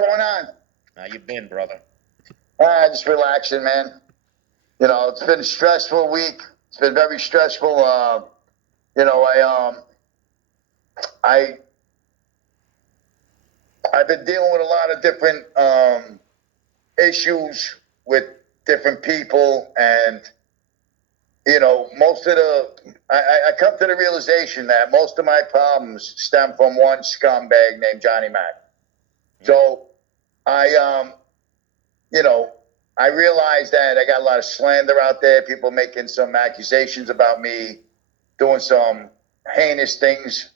going on? How you been, brother? Just relaxing, man. It's been a stressful week. It's been very stressful. I've been dealing with a lot of different issues with different people, and I come to the realization that most of my problems stem from one scumbag named Johnny Mack. So I realized that I got a lot of slander out there, people making some accusations about me, doing some heinous things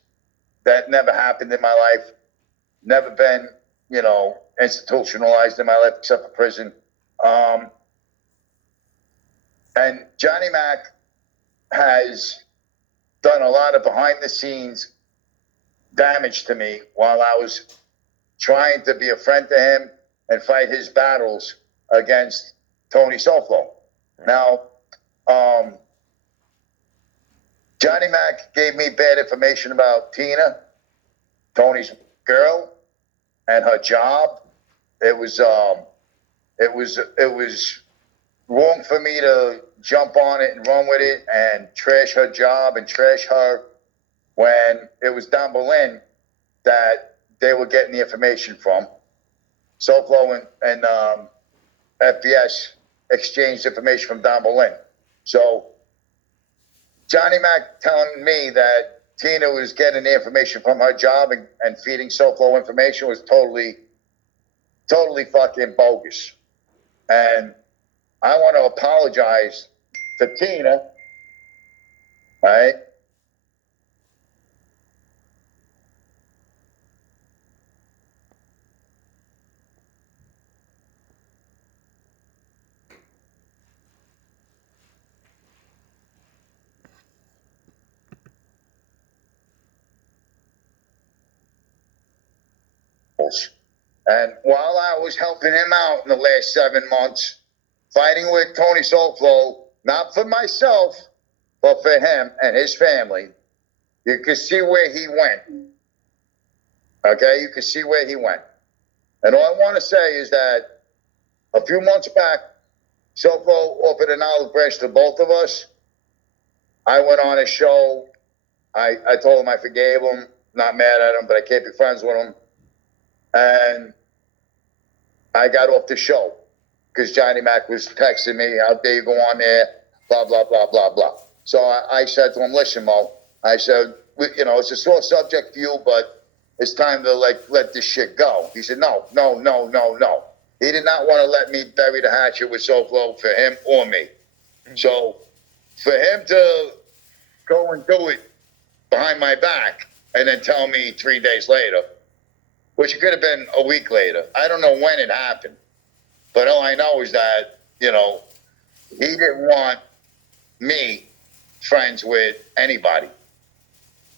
that never happened in my life, never been, institutionalized in my life except for prison. And Johnny Mack has done a lot of behind the scenes damage to me while I was trying to be a friend to him and fight his battles against Tony Soflo. Now, Johnny Mack gave me bad information about Tina, Tony's girl, and her job. It was wrong for me to jump on it and run with it and trash her job and trash her when it was Don Berlin that they were getting the information from. Soflo and FBS exchanged information from Don Berlin. So Johnny Mack telling me that Tina was getting the information from her job and feeding Soflo information was totally fucking bogus. And I want to apologize to Tina, right? And while I was helping him out in the last 7 months, fighting with Tony Soflo, not for myself, but for him and his family, you could see where he went. Okay, you could see where he went. And all I want to say is that a few months back, Soflo offered an olive branch to both of us. I went on a show. I told him I forgave him, not mad at him, but I can't be friends with him. And I got off the show because Johnny Mack was texting me, how dare you go on there, blah, blah, blah, blah, blah. So I said to him, listen, Mo, I said, it's a sore subject for you, but it's time to let this shit go. He said, no. He did not want to let me bury the hatchet with Soflo for him or me. So for him to go and do it behind my back and then tell me 3 days later, which could have been a week later. I don't know when it happened. But all I know is that, he didn't want me friends with anybody.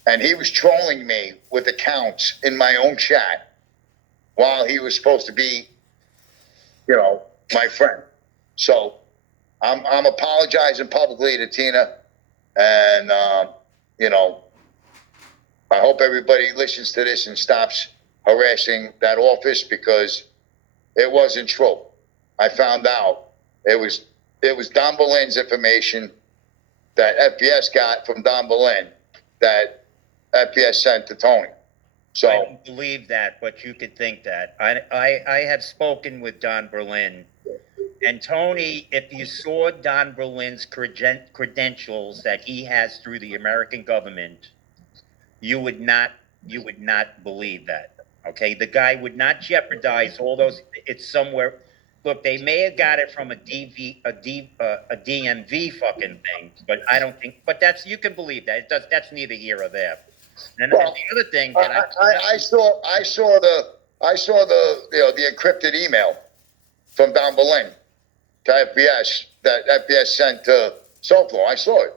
And he was trolling me with accounts in my own chat while he was supposed to be, my friend. So I'm apologizing publicly to Tina. And, I hope everybody listens to this and stops harassing that office because it wasn't true. I found out it was Don Berlin's information that FPS got from Don Berlin that FPS sent to Tony. So I don't believe that, but you could think that. I have spoken with Don Berlin, and Tony, if you saw Don Berlin's credentials that he has through the American government, you would not believe that. Okay, the guy would not jeopardize all those. It's somewhere. Look, they may have got it from a DMV fucking thing, but I don't think. But you can believe that. That's neither here or there. And the other thing that I saw the the encrypted email from Don Berlin to FBS that FBS sent to Soflo. I saw it.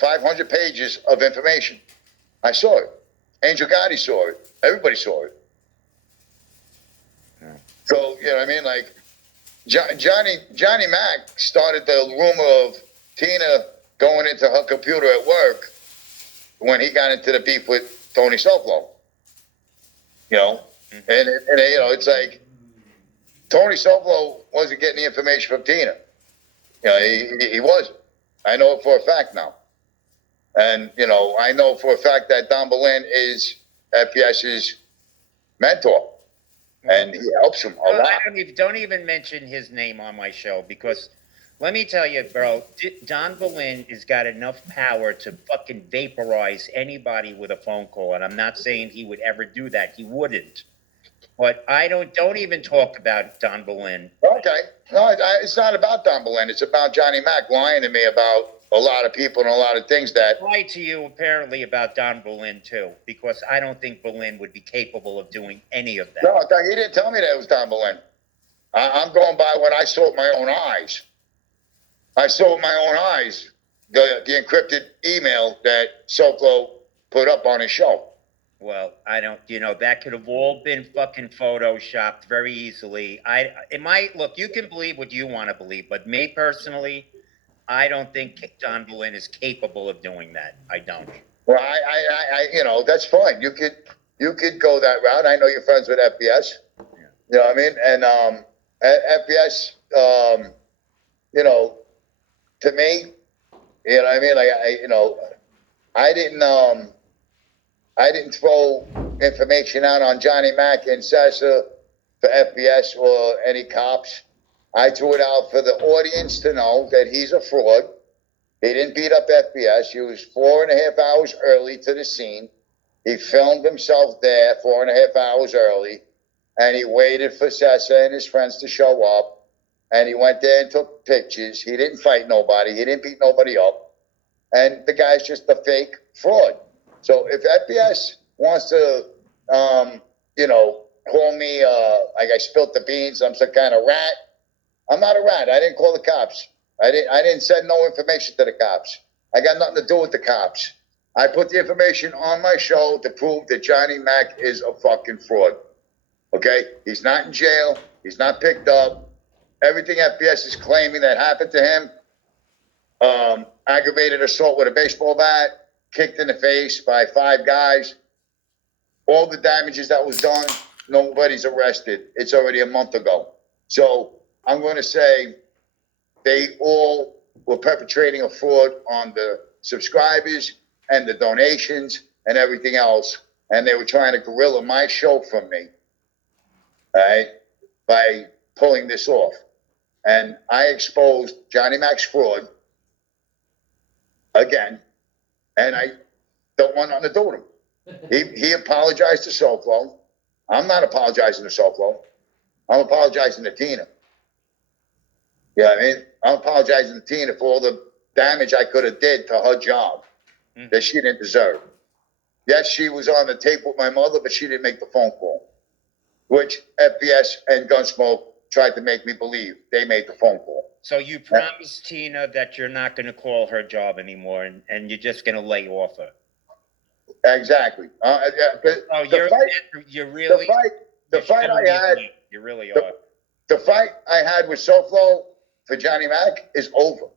500 pages of information. I saw it. Angel Gotti saw it. Everybody saw it. Yeah. So, you know what I mean? Like, Johnny Mack started the rumor of Tina going into her computer at work when he got into the beef with Tony Soflo. And you know, it's like Tony Soflo wasn't getting the information from Tina. You know, he wasn't. I know it for a fact now. And, you know, I know for a fact that Don Berlin is FPS's mentor. And he helps him a lot. Don't even mention his name on my show, because let me tell you, bro, Don Berlin has got enough power to fucking vaporize anybody with a phone call. And I'm not saying he would ever do that. He wouldn't. But don't even talk about Don Berlin. Okay. No, it's not about Don Berlin. It's about Johnny Mack lying to me about a lot of people and a lot of things that... Lied to you, apparently, about Don Berlin, too, because I don't think Berlin would be capable of doing any of that. No, he didn't tell me that it was Don Berlin. I'm going by what I saw with my own eyes. I saw with my own eyes the encrypted email that Soflo put up on his show. Well, I don't, that could have all been fucking photoshopped very easily. Look, you can believe what you want to believe, but me personally, I don't think Don Berlin is capable of doing that. I don't. Well, I that's fine. You could go that route. I know you're friends with FPS. Yeah. You know what I mean? And FPS, to me, you know what I mean? Like I didn't throw information out on Johnny Mack and Sessa for FPS or any cops. I threw it out for the audience to know that he's a fraud. He didn't beat up FPS. He was 4.5 hours early to the scene. He filmed himself there 4.5 hours early, and he waited for Sessa and his friends to show up, and he went there and took pictures. He didn't fight nobody. He didn't beat nobody up, and the guy's just a fake fraud. So if FPS wants to, call me like I spilt the beans, I'm some kind of rat, I'm not a rat. I didn't call the cops. I didn't send no information to the cops. I got nothing to do with the cops. I put the information on my show to prove that Johnny Mack is a fucking fraud. Okay? He's not in jail. He's not picked up. Everything FPS is claiming that happened to him, aggravated assault with a baseball bat, kicked in the face by 5 guys, all the damages that was done, nobody's arrested. It's already a month ago. So I'm going to say they all were perpetrating a fraud on the subscribers and the donations and everything else. And they were trying to guerrilla my show from me, right, by pulling this off. And I exposed Johnny Mack's fraud again, and I don't want nothing to do with him. He apologized to Soflo. I'm not apologizing to Soflo. I'm apologizing to Tina. You know what I mean? I'm apologizing to Tina for all the damage I could have did to her job that she didn't deserve. Yes, she was on the tape with my mother, but she didn't make the phone call, which FBS and Gunsmoke tried to make me believe they made the phone call. So you promised Tina that you're not going to call her job anymore, and you're just going to lay off her. Exactly. The fight I had. You really are. The fight I had with Soflo for Johnny Mack is over.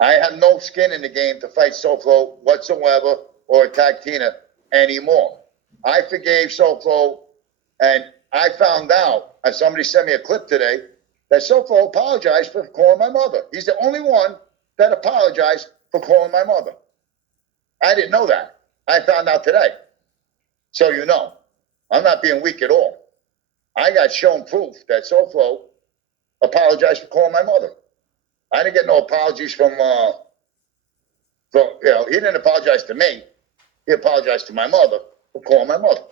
I have no skin in the game to fight Soflo whatsoever or attack Tina anymore. I forgave Soflo, and I found out, and somebody sent me a clip today, that Soflo apologized for calling my mother. He's the only one that apologized for calling my mother. I didn't know that. I found out today. So you know, I'm not being weak at all. I got shown proof that Soflo apologized for calling my mother. I didn't get no apologies from he didn't apologize to me. He apologized to my mother for calling my mother.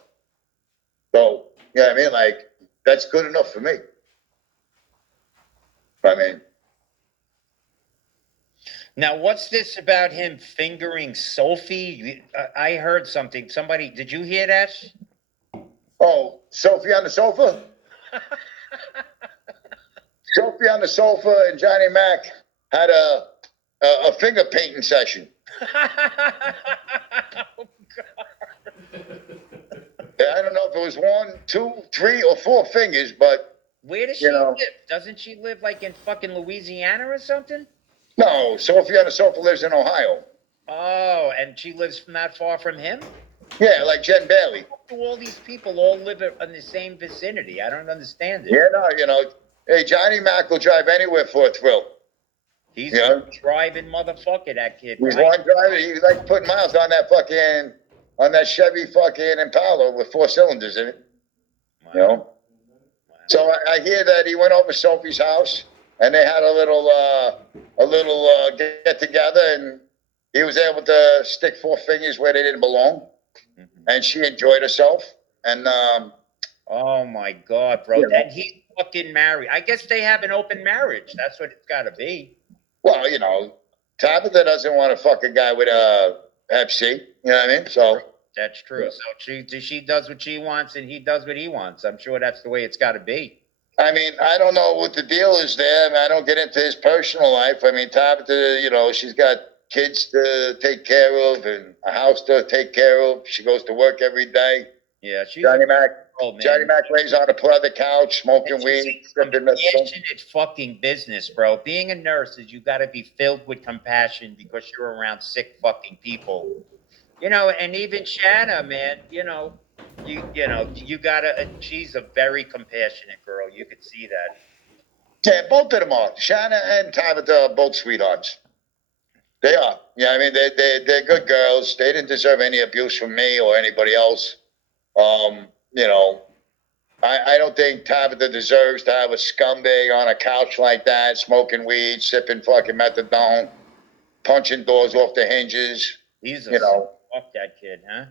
So, you know what I mean? Like, that's good enough for me. I mean. Now, what's this about him fingering Sophie? I heard something. Did you hear that? Oh, Sophie on the sofa? Sophie on the sofa and Johnny Mack had a finger painting session. Oh, God. I don't know if it was 1, 2, 3, or 4 fingers, but where does she live? Doesn't she live like in fucking Louisiana or something? No, Sophie on the sofa lives in Ohio. Oh, and she lives not far from him? Yeah, like Jen Bailey. Do all these people all live in the same vicinity? I don't understand it. Yeah, no, hey, Johnny Mack will drive anywhere for a thrill. He's a driving motherfucker, that kid. He's Right? one driver. He likes putting miles on that Chevy fucking Impala with 4 cylinders in it. Wow. So I hear that he went over Sophie's house and they had a little get together, and he was able to stick 4 fingers where they didn't belong, and she enjoyed herself. And oh my God, bro! And he's fucking married. I guess they have an open marriage. That's what it's got to be. Well, Tabitha doesn't want to fuck a guy with a Hep C. You know what I mean? So that's true. Yeah. So she does what she wants, and he does what he wants. I'm sure that's the way it's got to be. I mean, I don't know what the deal is there. I mean, I don't get into his personal life. I mean, Tabitha, she's got kids to take care of and a house to take care of. She goes to work every day. Yeah, she's Johnny Mack lays on a pleather couch, smoking weed. It's fucking business, bro. Being a nurse is you got to be filled with compassion because you're around sick fucking people. And even Shanna, man, you gotta. She's a very compassionate girl. You could see that. Yeah, both of them are. Shanna and Tabitha are both sweethearts. They are. Yeah, I mean, they're good girls. They didn't deserve any abuse from me or anybody else. I don't think Tabitha deserves to have a scumbag on a couch like that, smoking weed, sipping fucking methadone, punching doors off the hinges. He's fuck that kid, huh?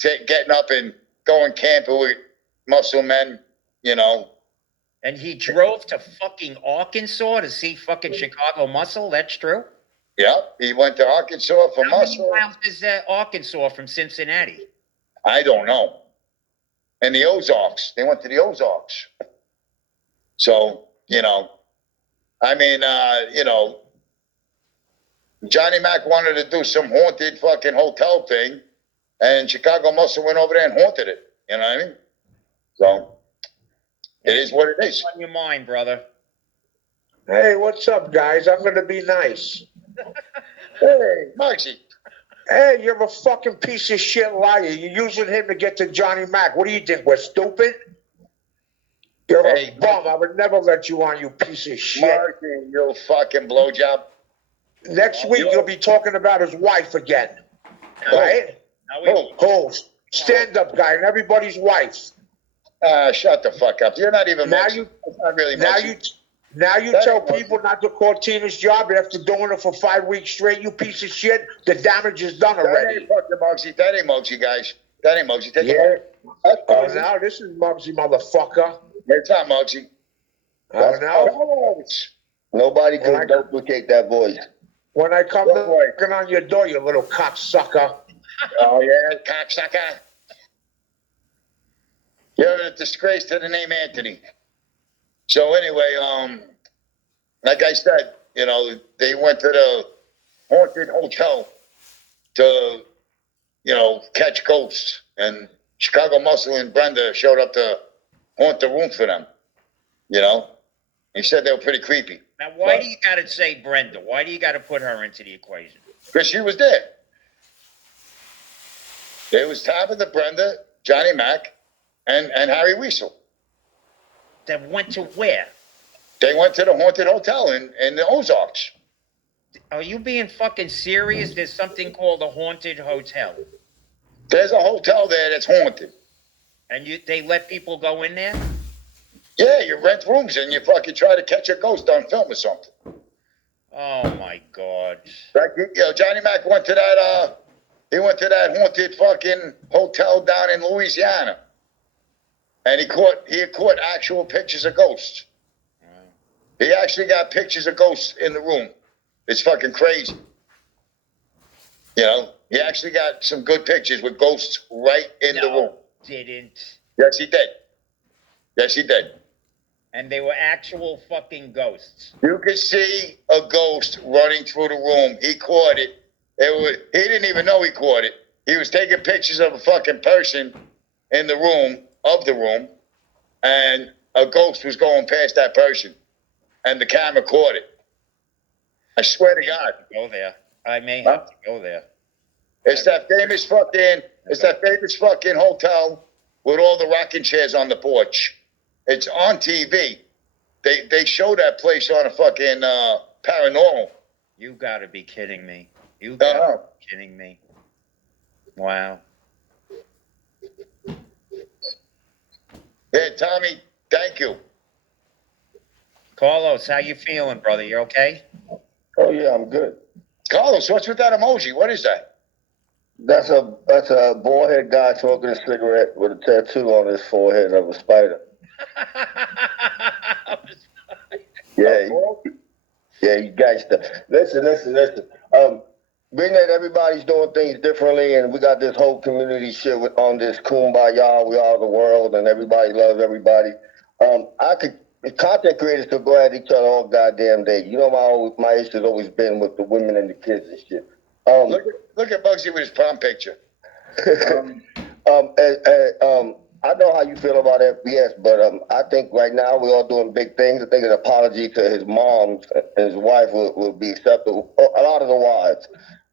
Getting up and going camping with muscle men, And he drove to fucking Arkansas to see fucking Chicago Muscle. That's true. Yep, he went to Arkansas for muscle. How many miles is Arkansas from Cincinnati? I don't know. And the Ozarks. They went to the Ozarks. So, Johnny Mack wanted to do some haunted fucking hotel thing, and Chicago Muscle went over there and haunted it. You know what I mean? So, it is what it is. What's on your mind, brother? Hey, what's up, guys? I'm going to be nice. Hey, Marcy. Hey, you're a fucking piece of shit liar. You're using him to get to Johnny Mack. What do you think? We're stupid? You're a bum. I would never let you on, you piece of shit. Marcy, you fucking blowjob. Next week, you'll be talking about his wife again. Right? Who? Stand-up guy and everybody's wife. Shut the fuck up. You're not even now. Now you tell people not to call Tina's job after doing it for 5 weeks straight, you piece of shit. The damage is done already. That ain't Muggsy, guys. That ain't Muggsy. Now this is Muggsy, motherfucker. It's not Muggsy. Now? Nobody can duplicate that voice. When I come knocking on your door, you little cocksucker. Oh, yeah, cocksucker. You're a disgrace to the name Anthony. So anyway, like I said, they went to the haunted hotel to, catch ghosts. And Chicago Muscle and Brenda showed up to haunt the room for them. He said they were pretty creepy. Now, why do you got to say Brenda? Why do you got to put her into the equation? Because she was there. It was Tabitha, Brenda, Johnny Mack, and Harry Weasel. They went to where? They went to the haunted hotel in the Ozarks. Are you being fucking serious? There's something called a haunted hotel. There's a hotel there that's haunted. And they let people go in there? Yeah, you rent rooms and you fucking try to catch a ghost on film or something. Oh my God. Like, Johnny Mack went to that haunted fucking hotel down in Louisiana. And he caught actual pictures of ghosts. He actually got pictures of ghosts in the room. It's fucking crazy. He actually got some good pictures with ghosts right in the room. Didn't. Yes, he did. Yes, he did. And they were actual fucking ghosts. You could see a ghost running through the room. He caught it. He didn't even know he caught it. He was taking pictures of a fucking person in the room, and a ghost was going past that person. And the camera caught it. I swear to God. Go there. I may have to go there. It's that famous fucking hotel with all the rocking chairs on the porch. It's on TV. They show that place on a fucking Paranormal. You gotta be kidding me. You gotta be kidding me. Wow. Yeah, Tommy, thank you. Carlos, how you feeling, brother? You okay? Oh yeah, I'm good. Carlos, what's with that emoji? What is that? That's a bald head guy smoking a cigarette with a tattoo on his forehead of a spider. Yeah, you guys. Listen. Being that everybody's doing things differently, and we got this whole community shit on this kumbaya, we are the world, and everybody loves everybody. Content creators could go at each other all goddamn day. You know, my issue has always been with the women and the kids and shit. Look at Bugsy with his prom picture. I know how you feel about FBS, but I think right now we're all doing big things. I think an apology to his mom and his wife would be acceptable. A lot of the wives.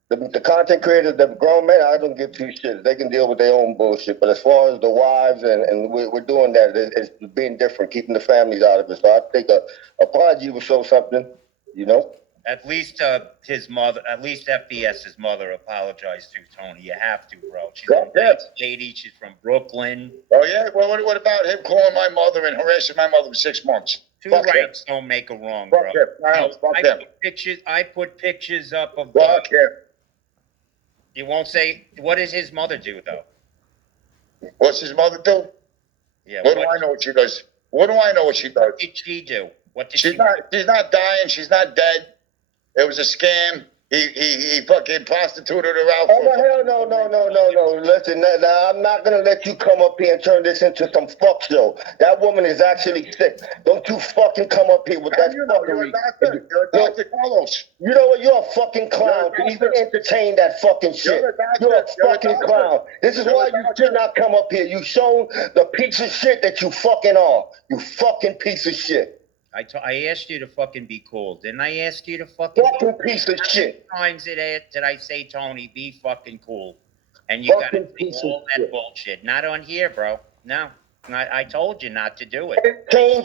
The content creators, the grown men, I don't give two shits. They can deal with their own bullshit. But as far as the wives, and we're doing that, it's being different, keeping the families out of it. So I think an apology would show something, you know? At least his mother, at least FBS's mother apologized to Tony. You have to, bro. She's a nice lady. She's from Brooklyn. Oh, yeah? Well, what about him calling my mother and harassing my mother for 6 months? Two rights don't make a wrong, bro. I put pictures up of... Fuck him. You won't say... What does his mother do, though? What's his mother do? Yeah. What do I know what she does? What do I know what she does? What did she do? She's not dying. She's not dead. It was a scam. He fucking prostituted her out. Oh, hell no. Listen, I'm not going to let you come up here and turn this into some fuck show. That woman is actually sick. Don't you fucking come up here with that fuckery. You're a doctor, Carlos. You know what? You're a fucking clown to even entertain that fucking shit. You're a fucking clown. This is why you should not come up here. You shown the piece of shit that you fucking are. You fucking piece of shit. I asked you to fucking be cool. Didn't I ask you to fucking piece of shit? How many times did I say, Tony, be fucking cool? And you got to do all that bullshit. Not on here, bro. No. I told you not to do it. Change